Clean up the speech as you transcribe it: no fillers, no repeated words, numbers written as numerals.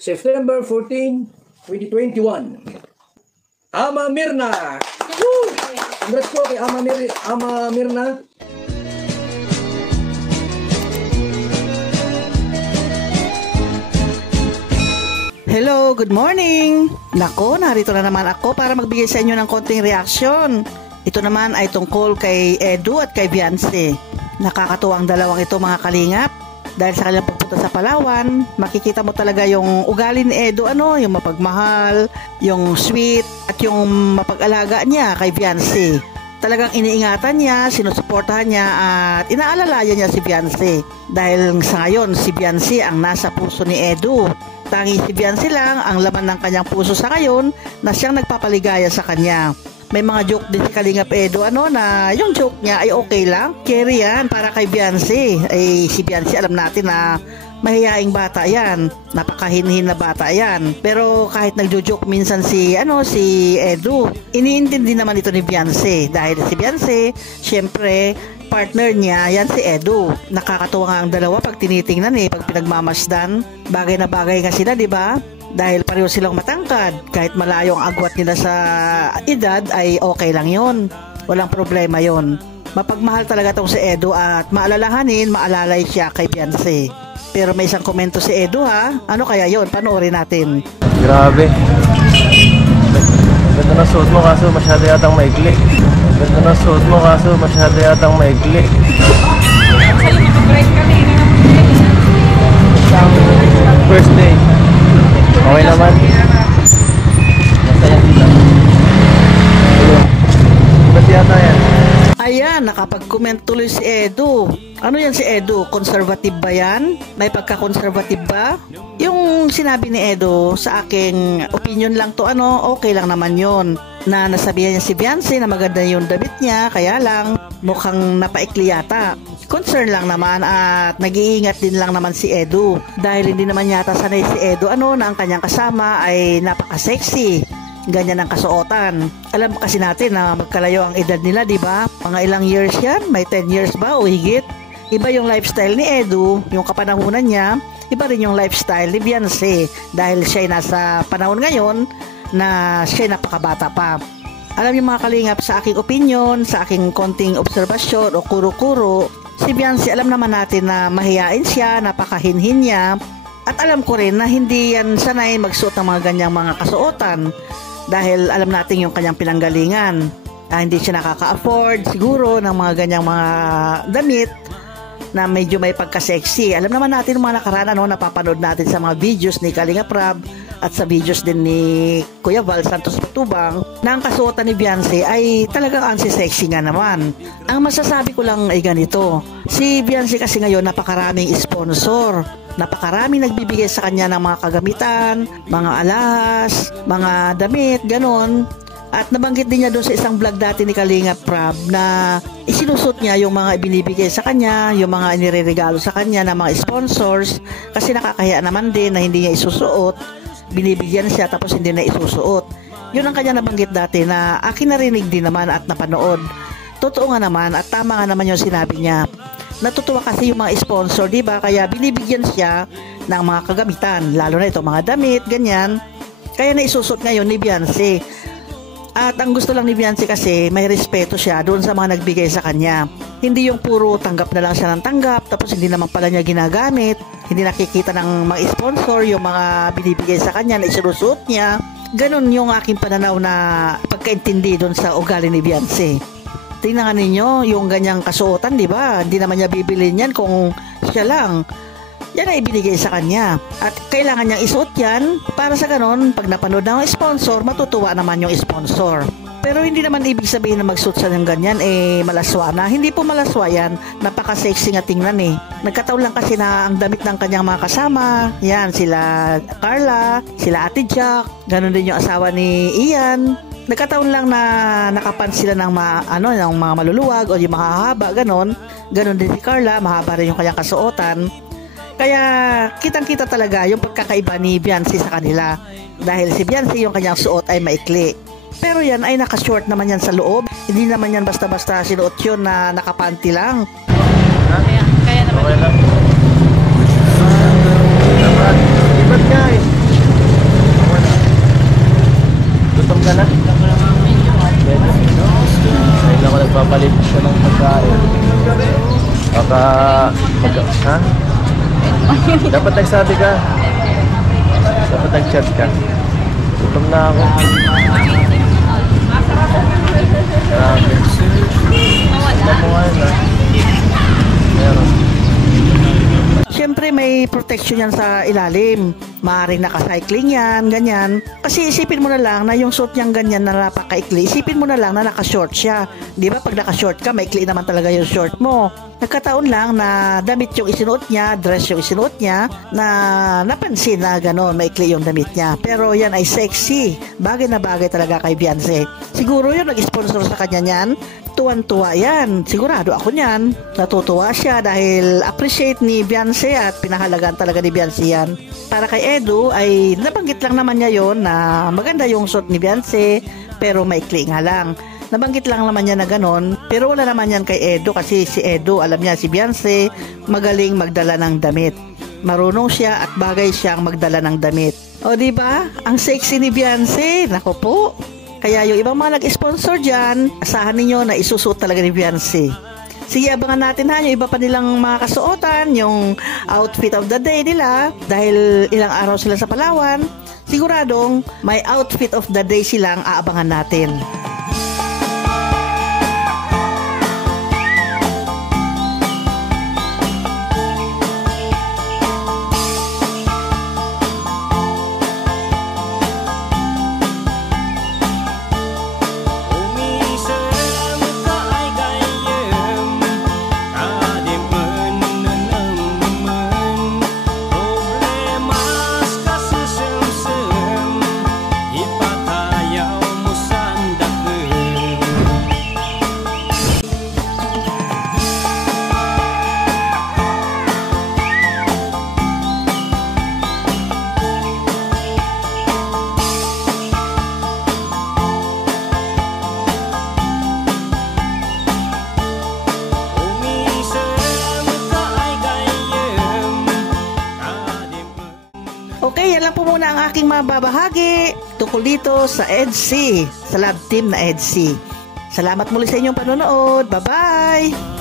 September 14, 2021. Ama Mirna! Woo! Congrats po kay Ama Mirna. Hello, good morning! Nako, narito na naman ako para magbigay sa inyo ng konting reaksyon. Ito naman ay tungkol kay Edu at kay Viancy. Nakakatuwang dalawang ito mga kalingap. Dahil sa kanilang pagpunta sa Palawan, makikita mo talaga yung ugali ni Edu, yung mapagmahal, yung sweet, at yung mapag-alaga niya kay Viancy. Talagang iniingatan niya, sinusuportahan niya, at inaalalayan niya si Viancy. Dahil sa ngayon, si Viancy ang nasa puso ni Edu. Tangi si Viancy lang ang laman ng kanyang puso sa ngayon na siyang nagpapaligaya sa kanya. May mga joke din si Kalingap Edu na yung joke niya ay okay lang. Carry yan para kay Viancy. Ay si Viancy alam natin na mahihaing bata yan. Napakahinhin na bata yan. Pero kahit nagjo-joke minsan si Edu, iniintindi naman ito ni Viancy. Dahil si Viancy, syempre, partner niya, yan si Edu. Nakakatuwa nga ang dalawa pag tinitingnan pag pinagmamasdan. Bagay na bagay nga sila, di ba? Dahil pareho silang matangkad. Kahit malayo ang agwat nila sa edad ay okay lang yon. Walang problema yon. Mapagmahal talaga tong si Edu at maalalahanin, maalalay siya kay Viancy. Pero may isang komento si Edu Ano kaya yon? Panoorin natin. Grabe. Ganda na suot mo kaso masyado yatang maikli. Ganda na suot mo kaso masyado yatang maikli. First day. Okay naman. Masaya dito. Ba't yata yan? Ayan, nakapag-comment tuloy si Edu. Ano yan si Edu? Conservative ba yan? May pagka-conservative ba? Yung sinabi ni Edu sa aking opinion lang to okay lang naman yon. Na nasabihan niya si Viancy na maganda yung damit niya, kaya lang mukhang napaikli yata. Concern lang naman at nag-iingat din lang naman si Edu. Dahil hindi naman yata sanay si Edu na ang kanyang kasama ay napaka-sexy. Ganyan ang kasuotan. Alam kasi natin na magkalayo ang edad nila, di ba? Mga ilang years yan? May 10 years ba o higit? Iba yung lifestyle ni Edu, yung kapanahunan niya. Iba rin yung lifestyle ni Viancy. Dahil siya ay nasa panahon ngayon na siya napakabata pa. Alam niyo mga kalingap, sa aking opinion, sa aking konting obserbasyon o kuro-kuro, si Viancy alam naman natin na mahiyain siya, napakahinhin niya. At alam ko rin na hindi yan sanay magsuot ng mga ganyang mga kasuotan. Dahil alam natin yung kanyang pinanggalingan. Hindi siya nakaka-afford siguro ng mga ganyang mga damit na medyo may pagka-sexy. Alam naman natin yung mga nakaraan napapanood natin sa mga videos ni Kalinga Prab at sa videos din ni Kuya Val Santos Matubang na ang kasuotan ni Viancy ay talagang ansi-sexy nga naman. Ang masasabi ko lang ay ganito. Si Viancy kasi ngayon napakaraming sponsor. Napakaraming nagbibigay sa kanya ng mga kagamitan, mga alahas, mga damit, ganon. At nabanggit din niya doon sa isang vlog dati ni Kalinga Prab na isinusot niya yung mga ibinibigay sa kanya, yung mga inireregalo sa kanya ng mga sponsors kasi nakakahiya naman din na hindi niya isusuot. Binibigyan siya tapos hindi na isusuot. Yun ang kanya nabanggit dati na akin narinig din naman at napanood. Totoo nga naman at tama nga naman yung sinabi niya. Natutuwa kasi yung mga sponsor, di ba? Kaya binibigyan siya ng mga kagamitan, lalo na ito mga damit, ganyan. Kaya naisusot ngayon ni Viancy. At ang gusto lang ni Viancy kasi may respeto siya doon sa mga nagbigay sa kanya. Hindi yung puro tanggap na lang siya ng tanggap tapos hindi naman pala niya ginagamit. Hindi nakikita ng mga sponsor yung mga binibigay sa kanya na isinusuot niya. Ganon yung aking pananaw na pagkaintindi doon sa ugali ni Viancy. Tingnan ninyo yung ganyang kasuotan, di ba? Hindi naman niya bibilin yan kung siya lang. Yan ay ibinigay sa kanya. At kailangan niyang isuot yan para sa ganon, pag napanood ng sponsor, matutuwa naman yung sponsor. Pero hindi naman ibig sabihin na magsuot siya ng ganyan, malaswa na. Hindi po malaswa yan. Napaka-sexy nga tingnan Nagkataon lang kasi na ang damit ng kanyang mga kasama. Yan, sila Carla, sila Ate Jack, ganon din yung asawa ni Ian. Nagkataon lang na nakapants sila ng ng mga maluluwag o yung mahahaba, ganon. Ganon din si Carla, mahaba rin yung kanyang kasuotan. Kaya kitang-kita talaga yung pagkakaiba ni Viancy sa kanila. Dahil si Viancy yung kanyang suot ay maikli. Pero yan ay naka-short naman yan sa loob. Hindi naman yan basta-basta sinuot yun na nakapanty lang. Kaya naman. Okay lang. Dapat, iba't nga Dapat nagsabi ka. Dapat nag-chat ka. Gutom na ako. Grabe. Gutom mo ngayon ha. Meron. Siyempre may protection yan sa ilalim. Maaaring naka-cycling yan, ganyan. Kasi isipin mo na lang na yung suot niyang ganyan na napaka-ikli. Isipin mo na lang na naka-short siya. Di ba pag naka-short ka, maikli naman talaga yung short mo. Nagkataon lang na damit yung isinuot niya, dress yung isinuot niya, na napansin na gano'n, maikli yung damit niya. Pero yan ay sexy. Bagay na bagay talaga kay Beyonce. Siguro yun nag-sponsor sa kanya niyan. Tuwan-tuwa yan. Sigurado ako niyan. Natutuwa siya dahil appreciate ni Beyonce at pinahalagan talaga ni Beyonce yan. Para kay Edu ay nabanggit lang naman niya yon na maganda yung suot ni Beyonce pero maikli nga lang. Nabanggit lang naman niya na ganon, pero wala naman yan kay Edu kasi si Edu, alam niya si Beyonce, magaling magdala ng damit. Marunong siya at bagay siyang magdala ng damit. O di ba? Ang sexy ni Beyonce, nako po. Kaya yung ibang mga nag-sponsor dyan, asahan ninyo na isusuot talaga ni Beyonce. Sige, abangan natin ha, yung iba pa nilang mga kasuotan, yung outfit of the day nila, dahil ilang araw sila sa Palawan, siguradong may outfit of the day silang aabangan natin. Okay, yan lang po muna ang aking mababahagi tungkol dito sa EDC, sa lab team na EDC. Salamat muli sa inyong panonood. Bye-bye!